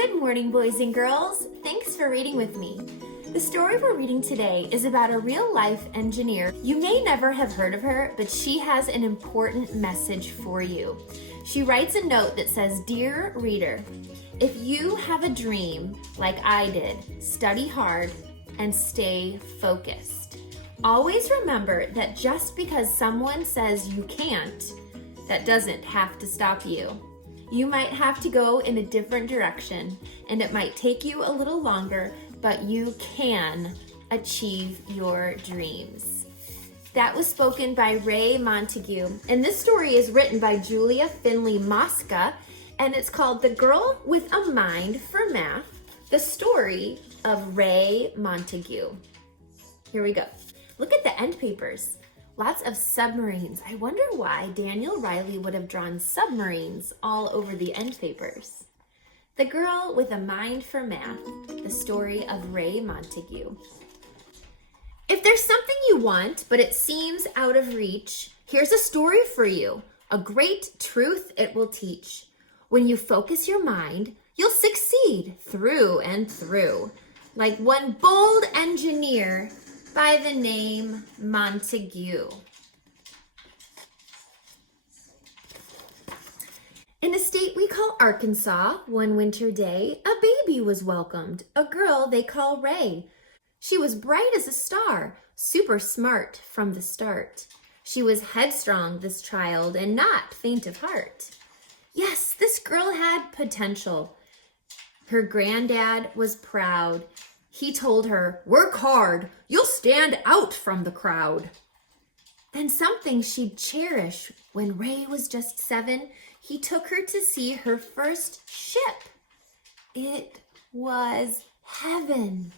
Good morning, boys and girls. Thanks for reading with me. The story we're reading today is about a real-life engineer. You may never have heard of her, but she has an important message for you. She writes a note that says, "Dear reader, if you have a dream like I did, study hard and stay focused. Always remember that just because someone says you can't, that doesn't have to stop you. You might have to go in a different direction, and it might take you a little longer, but you can achieve your dreams." That was spoken by Raye Montegue, and this story is written by Julia Finley Mosca, and it's called The Girl with a Mind for Math, the story of Raye Montegue. Here we go. Look at the Endpapers. Lots of submarines. I wonder why Daniel Riley would have drawn submarines all over the Endpapers. The Girl with a Mind for Math, the story of Raye Montegue. If there's something you want, but it seems out of reach, here's a story for you. A great truth it will teach. When you focus your mind, you'll succeed through and through, like one bold engineer by the name Montegue. In a state we call Arkansas, one winter day, a baby was welcomed, a girl they call Raye. She was bright as a star, super smart from the start. She was headstrong, this child, and not faint of heart. Yes, this girl had potential. Her granddad was proud. He told her, "Work hard, you'll stand out from the crowd." Then something she'd cherish. When Raye was just 7, he took her to see her first ship. It was heaven.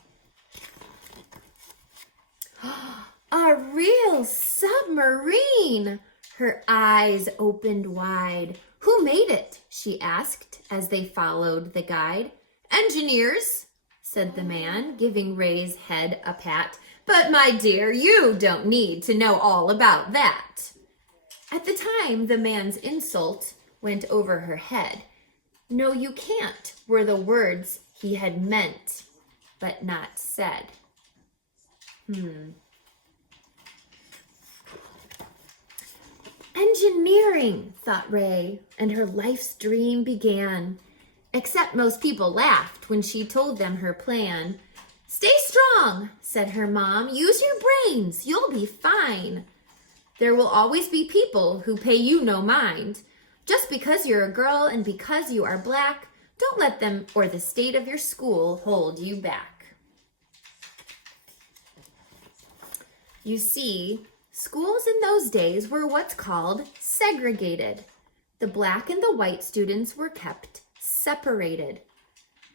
A real submarine! Her eyes opened wide. "Who made it?" she asked as they followed the guide. "Engineers," said the man, giving Raye's head a pat. "But my dear, you don't need to know all about that." At the time, the man's insult went over her head. "No, you can't," were the words he had meant, but not said. Engineering, thought Raye, and her life's dream began. Except most people laughed when she told them her plan. "Stay strong," said her mom. "Use your brains. You'll be fine. There will always be people who pay you no mind. Just because you're a girl and because you are black, don't let them or the state of your school hold you back." You see, schools in those days were what's called segregated. The black and the white students were kept separated.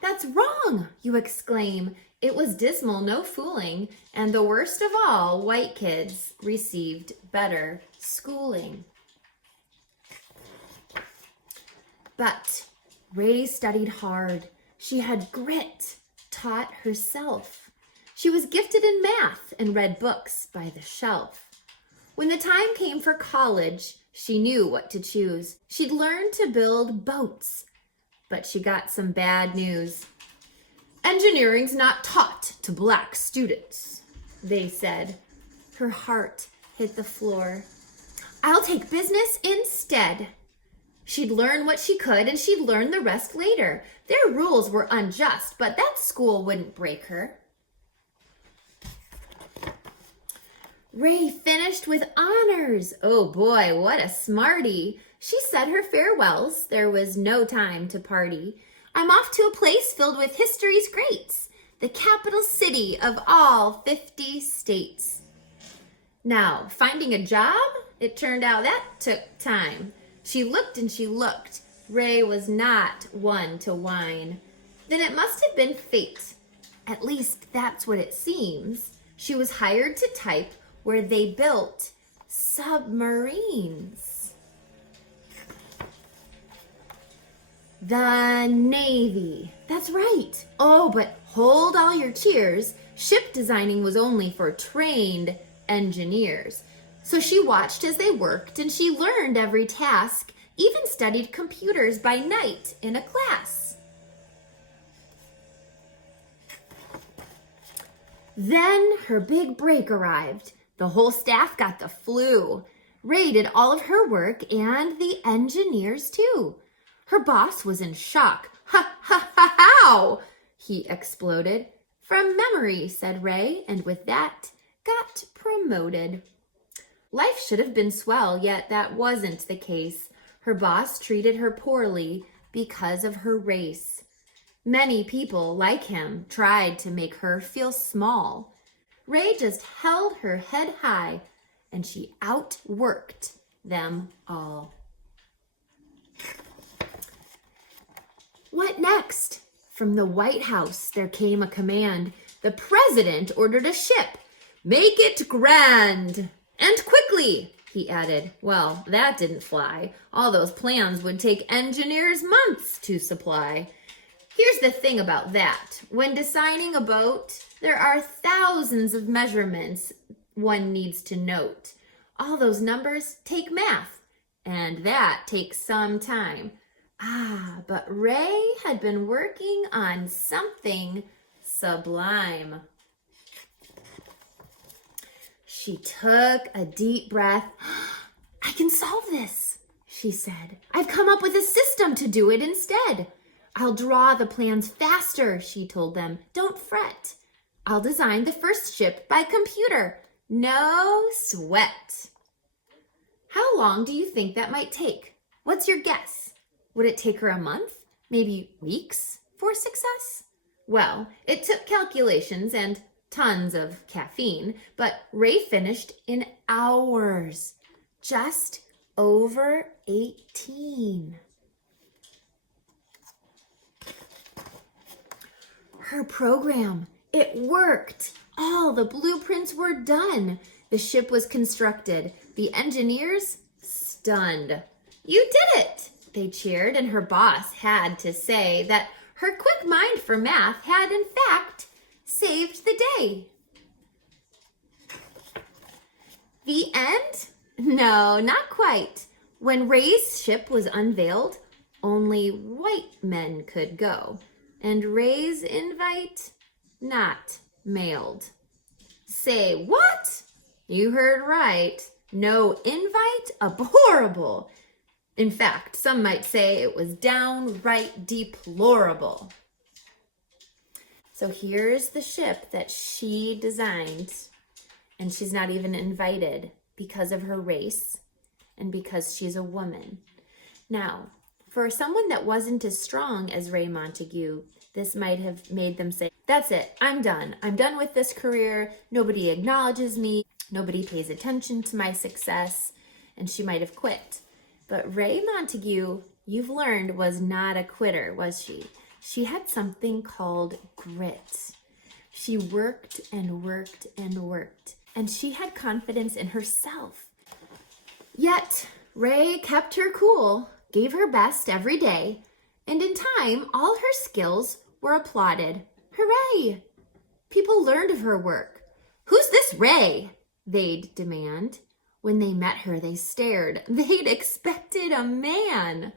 "That's wrong," you exclaim. It was dismal, no fooling, and the worst of all, white kids received better schooling. But Raye studied hard. She had grit, taught herself. She was gifted in math and read books by the shelf. When the time came for college, she knew what to choose. She'd learn to build boats, but she got some bad news. "Engineering's not taught to black students," they said. Her heart hit the floor. "I'll take business instead." She'd learn what she could, and she'd learn the rest later. Their rules were unjust, but that school wouldn't break her. Raye finished with honors. Oh boy, what a smarty. She said her farewells. There was no time to party. "I'm off to a place filled with history's greats, the capital city of all 50 states. Now, finding a job, it turned out that took time. She looked and she looked. Raye was not one to whine. Then it must have been fate. At least that's what it seems. She was hired to type where they built submarines. The Navy. That's right. Oh, but hold all your cheers. Ship designing was only for trained engineers. So she watched as they worked and she learned every task, even studied computers by night in a class. Then her big break arrived. The whole staff got the flu. Raye did all of her work and the engineers too. Her boss was in shock. Ha ha ha how! He exploded. From memory, said Raye, and with that, got promoted. Life should have been swell, yet that wasn't the case. Her boss treated her poorly because of her race. Many people, like him, tried to make her feel small. Raye just held her head high, and she outworked them all. What next? From the White House, there came a command. The president ordered a ship. Make it grand! And quickly, he added. Well, that didn't fly. All those plans would take engineers months to supply. Here's the thing about that. When designing a boat, there are thousands of measurements one needs to note. All those numbers take math, and that takes some time. But Raye had been working on something sublime. She took a deep breath. I can solve this, she said. I've come up with a system to do it instead. I'll draw the plans faster, she told them. Don't fret. I'll design the first ship by computer. No sweat. How long do you think that might take? What's your guess? Would it take her a month? Maybe weeks for success? Well, it took calculations and tons of caffeine, but Raye finished in hours, just over 18. Her program, it worked. All the blueprints were done. The ship was constructed. The engineers stunned. You did it, they cheered, and her boss had to say that her quick mind for math had, in fact, saved the day. The end? No, not quite. When Raye's ship was unveiled, only white men could go, and Raye's invite not mailed. Say what? You heard right. No invite? Abhorrible. In fact, some might say it was downright deplorable. So here's the ship that she designed, and she's not even invited because of her race and because she's a woman. Now, for someone that wasn't as strong as Raye Montegue, this might have made them say, that's it, I'm done. I'm done with this career. Nobody acknowledges me. Nobody pays attention to my success. And she might have quit. But Raye Montegue, you've learned, was not a quitter, was she? She had something called grit. She worked and worked and worked, and she had confidence in herself. Yet, Raye kept her cool, gave her best every day, and in time, all her skills were applauded. Hooray! People learned of her work. Who's this Raye? They'd demand. When they met her, they stared. They'd expected a man.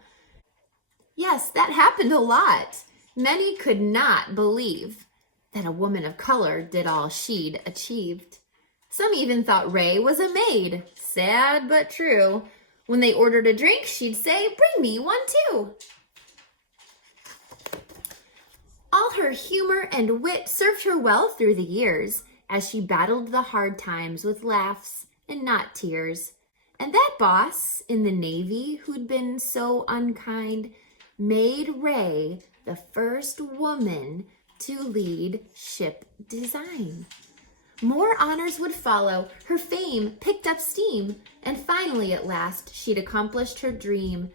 Yes, that happened a lot. Many could not believe that a woman of color did all she'd achieved. Some even thought Raye was a maid. Sad but true. When they ordered a drink, she'd say, bring me one too. All her humor and wit served her well through the years as she battled the hard times with laughs and not tears. And that boss in the Navy who'd been so unkind made Raye the first woman to lead ship design. More honors would follow. Her fame picked up steam, and finally, at last, she'd accomplished her dream.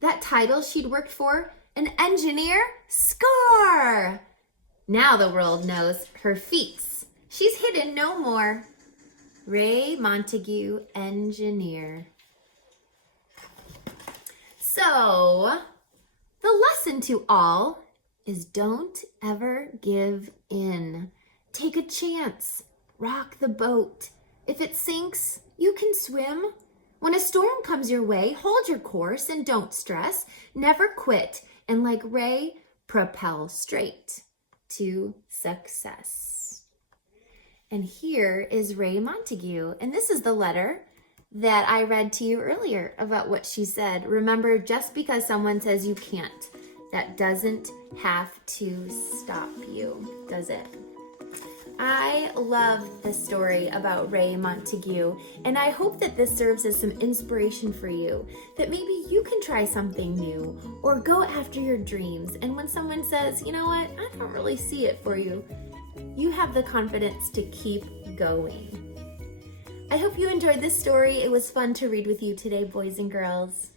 That title she'd worked for, an engineer, score! Now the world knows her feats. She's hidden no more. Raye Montegue, engineer. So, the lesson to all is don't ever give in. Take a chance. Rock the boat. If it sinks, you can swim. When a storm comes your way, hold your course and don't stress. Never quit. And like Raye, propel straight to success. And here is Raye Montegue. And this is the letter that I read to you earlier about what she said. Remember, just because someone says you can't, that doesn't have to stop you, does it? I love this story about Raye Montegue, and I hope that this serves as some inspiration for you, that maybe you can try something new or go after your dreams. And when someone says, you know what, I don't really see it for you, you have the confidence to keep going. I hope you enjoyed this story. It was fun to read with you today, boys and girls.